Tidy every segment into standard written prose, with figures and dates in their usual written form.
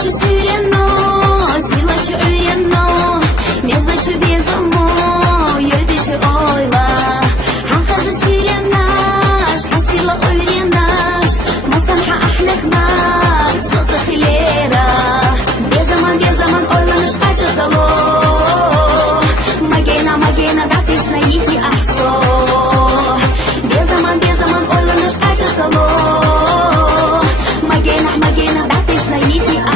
Silacı süreno, silacı öğreno, mevzacı bezamo, yödesi oyla. Hankadı sülenaş, hasila öğrenaş, masanha ahlaknar, sotu hilera. Bezaman oylamış kaçı salo, magena da pisna yiti ahso. Bezaman oylamış kaçı salo, magena da pisna yiti ahso.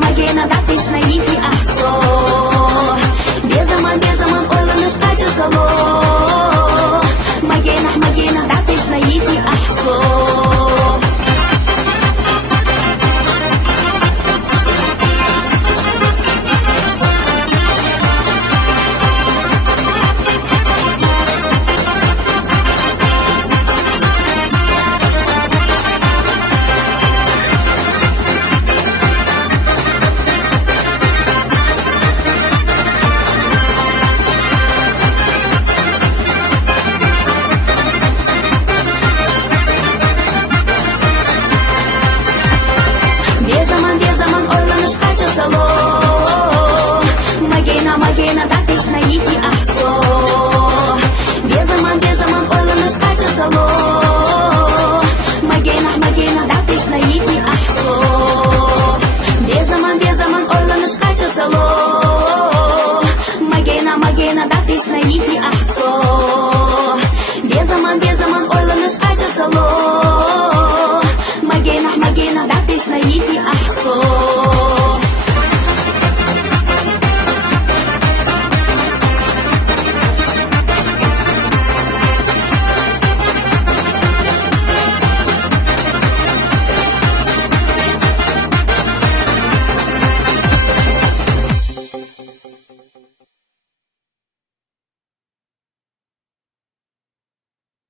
Magena da pisna yiti ahso. Bezaman oylamış kaçı salo. Magena da pisna yiti ahso. Bezaman oylamış kaçı salo. Magena da pisna yiti ahso. Bezaman oylamış kaçı salo. Magena da pisna yiti ahso. Bezaman oylamış kaçı salo. Magena da pisna yiti ahso.